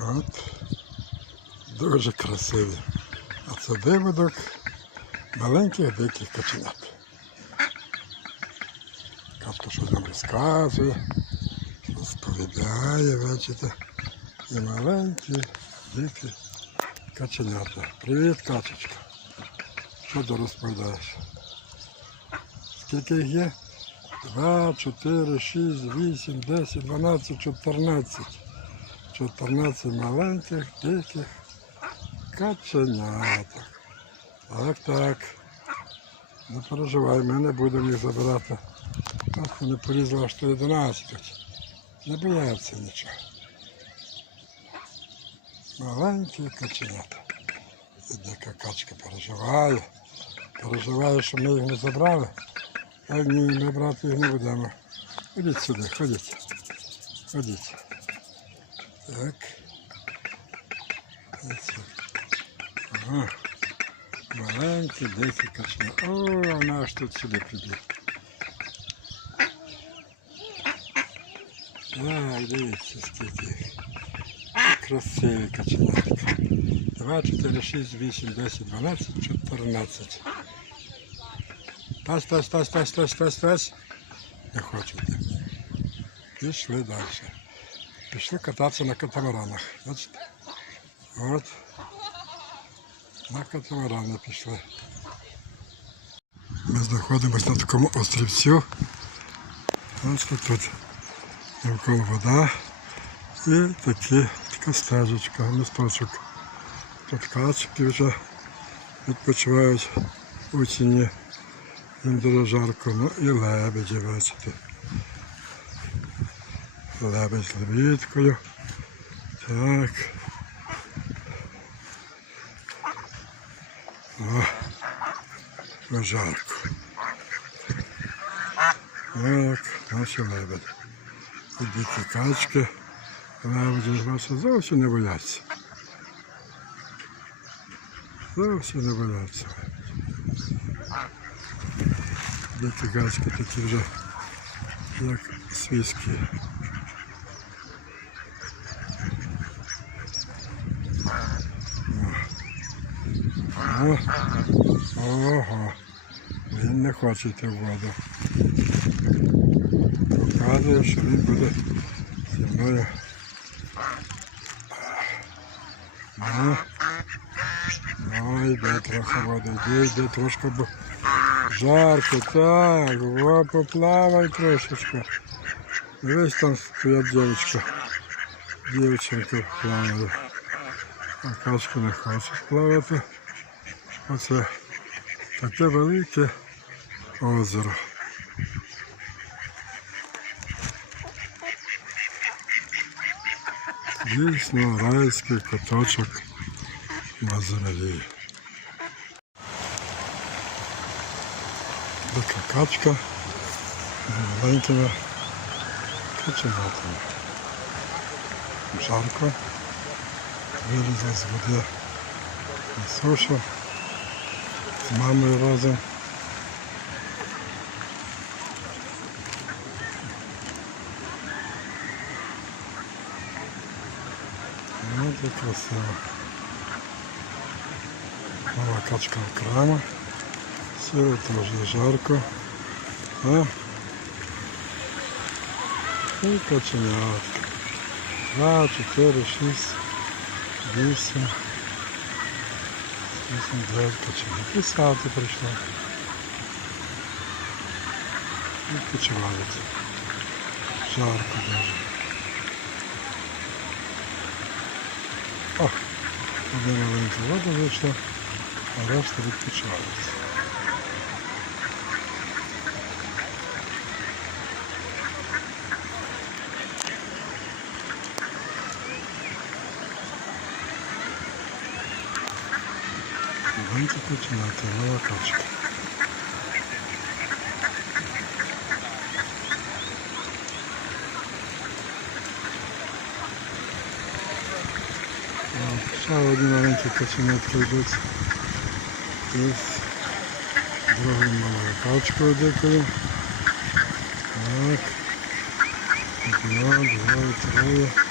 От. Дуже красиві. А це виводок маленьких диких каченят. Качка щось нам розказує, розповідає, бачите. І маленькі дикі каченята. Привіт, качечка. Що ти розповідаєш? Скільки їх є? Два, чотири, шість, вісім, десять, дванадцять, чотирнадцять. 14 маленьких, диких каченяток. Так, так. Не переживай, ми не будемо їх забирати. Ах, вони полізли аж до 11. Не бояться нічого. Маленькі каченята. І дика качка переживає. Переживає, що ми їх не забрали. А ні, ми брати їх не будемо. Ходіть сюди, ходіть. Ходіть. Так. Ага. Маленький, дикий качан. О, вона аж тут сюди піде. Так, дивіться, скільки. їх. Красиві каченятка. 2, 4, 6, 8, 10, 12, 14. Тась, тась, тась, тась, тась, тась, тась. Не хочете. Пішли далі. Пішли кататися на катамаранах. Бачите? От. На катамарани пішли. Ми знаходимося на такому острівцю. Ось тут навколо вода. І такі, така стежечка, місточок. Тут качки вже відпочивають у ціні. Їм дуже жарко. Ну і лебеді, бачите. Лебедь з лебідкою. Так. О, жарко. Так, наші лебеді. І качки. Лебеді ж наші зовсім не бояться. Зовсім не бояться. Дикі качки такі вже як свійські. О, ого, він не хоче йти в воду. Показує, що він буде зі мною. Ну, ну, йде трохи води, йде, йде трошки, бо жарко, так, во, поплавай трошечки. Дивись, там стоять дівчинка. Дівчинка плаває. А качка не хоче плавати. Оце таке велике озеро. Дійсно райський куточок на землі. Така качка з маленькими каченятами. Жарко. Вилізла з води на сушу Z mamy razem. No to krasa. Mała kaczka krama. Syru też żarko. No. I kaczeniatka. Dwa, cztery, sześć, dziesięć. Дев'ять каченят. Писати прийшла. Відпочивається. Жарко дуже. О, одна маленька вода вийшла, а решта відпочивають. Маленька починати. О, Ще одні маленькі каченятки йдуть. Ось другою малою качкою дикою. Так. Одна, двоє, троє.